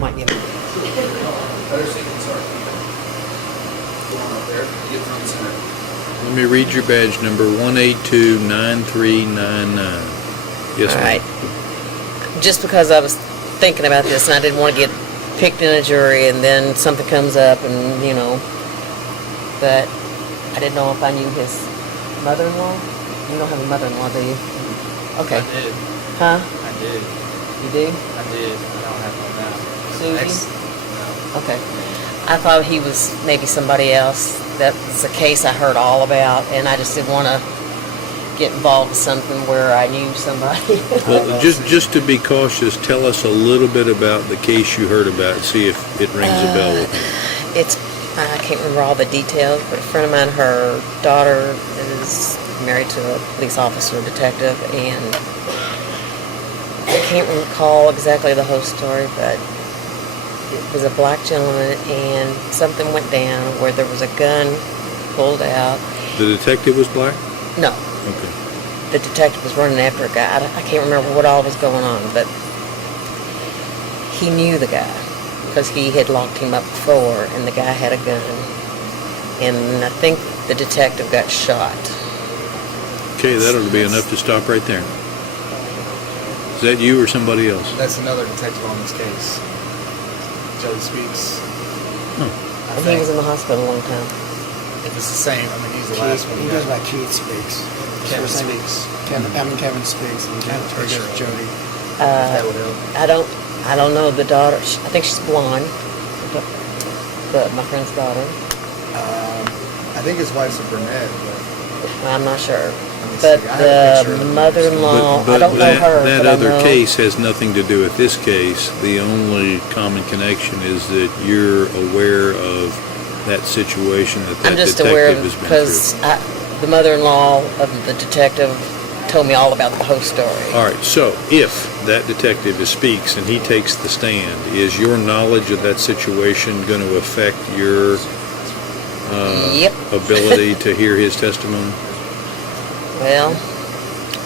might be a minute. Better safe than sorry. Go on up there. Get front and center. Let me read your badge number, 1829399. Yes, All ma'am. right. Just because I was thinking about this and I didn't want to get picked in a jury and then something comes up and, you know, but I didn't know if I knew his mother-in-law. You don't have a mother-in-law, do you? Okay. I did. Huh? I did. You do? I did. I don't have one now. Susie? Okay. I thought he was maybe somebody else. That was a case I heard all about, and I just didn't want to get involved with something where I knew somebody. Well, just to be cautious, tell us a little bit about the case you heard about and see if it rings a bell with you. I can't remember all the details, but a friend of mine, her daughter is married to a police officer, detective, and I can't recall exactly the whole story, but it was a black gentleman, and something went down where there was a gun pulled out. The detective was black? No, Okay. the detective was running after a guy. I can't remember what all was going on, but he knew the guy because he had locked him up before, and the guy had a gun. And I think the detective got shot. Okay, that ought to be enough to stop right there. Is that you or somebody else? That's another detective on this case. Joey Speaks. Oh. And he was in the hospital a long time. If it's the same, I mean, he's the last one. He goes by Keith Speaks. Kevin His name is Speaks. Kevin Speaks, and Jody. Jody. That would help. I don't know the daughter. I think she's blonde. My friend's daughter. I think his wife's a brunette, but I'm not sure. let me But see. I have a picture of the them. mother-in-law, I don't know that, her, that but I other know. case has nothing to do with this case. The only common connection is that you're aware of that situation that I'm just detective aware has been because the mother-in-law of the detective told me all about the whole story. through. All right, so if that detective speaks and he takes the stand, is your knowledge of that situation going to affect your Yep. ability to hear his testimony? Well,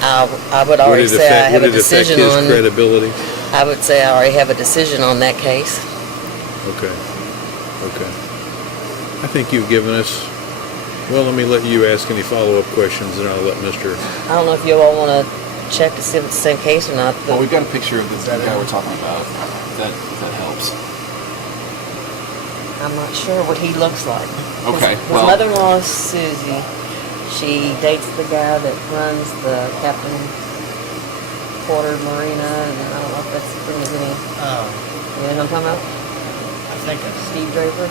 I would already say I have a decision Would it affect on. his credibility? I would say I already have a decision on that case. Okay. I think you've given us, well, let me let you ask any follow-up questions, and I'll let Mr. I don't know if you all want to check to see if it's the same case or not. Well, But we've got a picture of the guy we're talking about. If that helps. I'm not sure what he looks like. Okay, His well- mother-in-law is Susie. She dates the guy that runs the Captain Porter Marina, and I don't know if that's brings any. Oh, You know what I'm talking about? I think Steve Draper.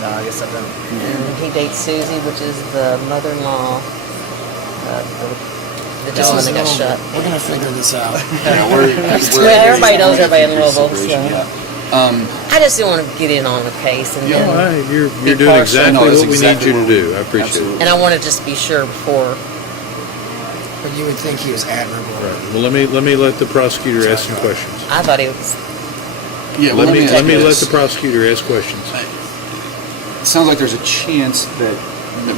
no, I guess I don't. And he dates Susie, which is the mother-in-law of the gentleman that got shot. We're gonna figure this out. Yeah, Well, everybody knows everybody in Louisville, so. Yeah. I just didn't want to get in on the case, and Yeah, All then, right, you're Be doing partial. exactly No, that's what we exactly need you what to we- do. I appreciate absolutely. it. and I want to just be sure before. But you would think he was admirable. Right. Well, let me let the prosecutor ask some questions. I thought he was. Yeah, Let me ask let this. the prosecutor ask questions. It sounds like there's a chance that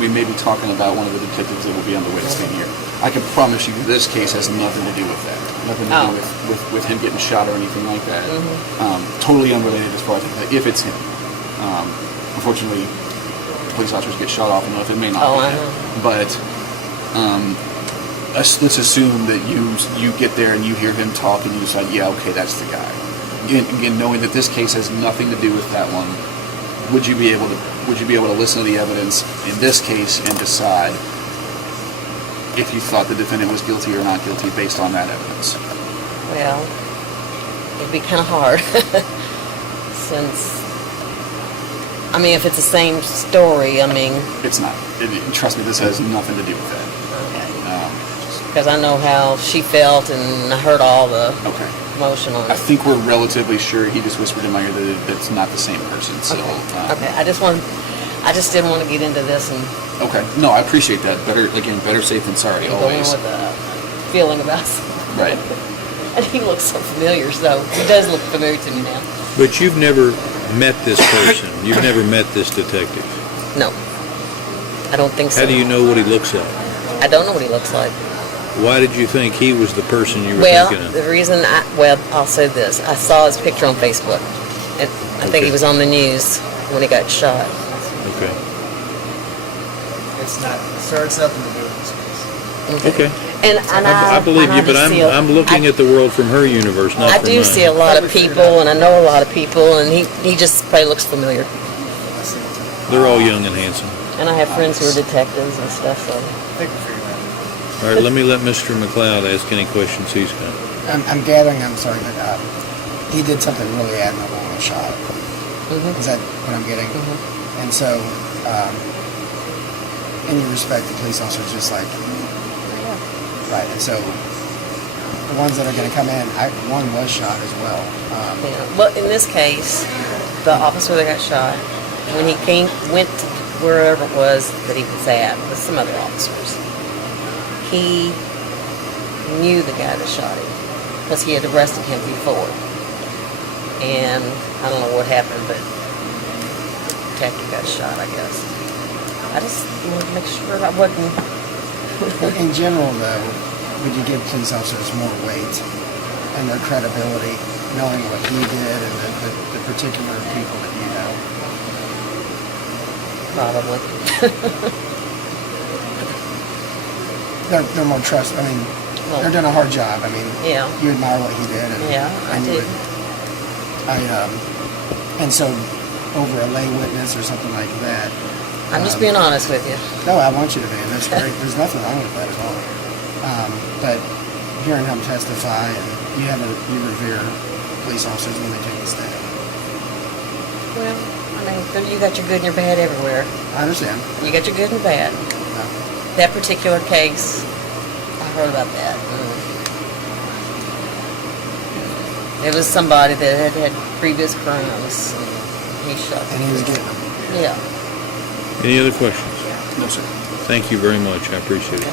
we may be talking about one of the detectives that will be on the witness stand here. I can promise you this case has nothing to do with that. Nothing to Oh. do with him getting shot or anything like that. Totally unrelated as far as if it's him. Unfortunately, police officers get shot often enough. It may not Oh, be I him. know. But let's assume that you get there and you hear him talk and you decide, yeah, okay, that's the guy. Again, knowing that this case has nothing to do with that one, would you be able to listen to the evidence in this case and decide if you thought the defendant was guilty or not guilty based on that evidence? Well, it'd be kind of hard since. I mean, if it's the same story, I mean, It's not. Trust me, this has nothing to do with that. because I know how she felt, and I heard all the Okay. emotion on I it. think we're relatively sure he just whispered in my ear that it's not the same person. So, Okay. I just didn't want to get into this and okay. No, I appreciate that. Better safe than sorry, go in always. with a feeling about something. Right. And he looks so familiar, so he does look familiar to me now. But you've never met this person. You've never met this detective. No, I don't think so. How do you know what he looks like? I don't know what he looks like. Why did you think he was the person you were Well, thinking of? the reason I'll say this. I saw his picture on Facebook. And I think Okay. he was on the news when he got shot. Okay. It's not, sir, it's nothing to do with this case. Okay. And I believe and you, I but just see I'm looking at the world from her universe, not I from do mine. see a lot of people, and I know a lot of people, and he just probably looks familiar. I see what's in it. They're all young and handsome. And I have friends who are detectives and stuff, so. I think we'll figure that out. All right, let me let Mr. McLeod ask any questions he's got. I'm gathering, I'm sorry, but he did something really admirable in the shot. Mhm. Is that what I'm getting? And so, in your respect, the police officers just like, right, and so the ones that are going to come in, one was shot as well. Yeah. Well, in this case, the officer that got shot, when he went to wherever it was that he was at with some other officers, he knew the guy that shot him because he had arrested him before. And I don't know what happened, but the detective got shot, I guess. I just wanted to make sure I wasn't. In general, though, would you give police officers more weight and their credibility, knowing what he did and the particular people that you know? Probably. They're more trust. I mean, Well, they're doing a hard job. I mean, yeah. you admire what he did, and Yeah, I and you do. would- and so over a lay witness or something like that. I'm just being honest with you. No, I want you to be, and that's great. There's nothing wrong with that at all. But hearing him testify, and you revere police officers when they take the stand. Well, I mean, you got your good and your bad everywhere. I understand. You got your good and bad. No. That particular case, I heard about that. It was somebody that had previous crimes. And he shot. And he was getting them. Yeah. Any other questions? No, sir. Thank you very much. I appreciate it.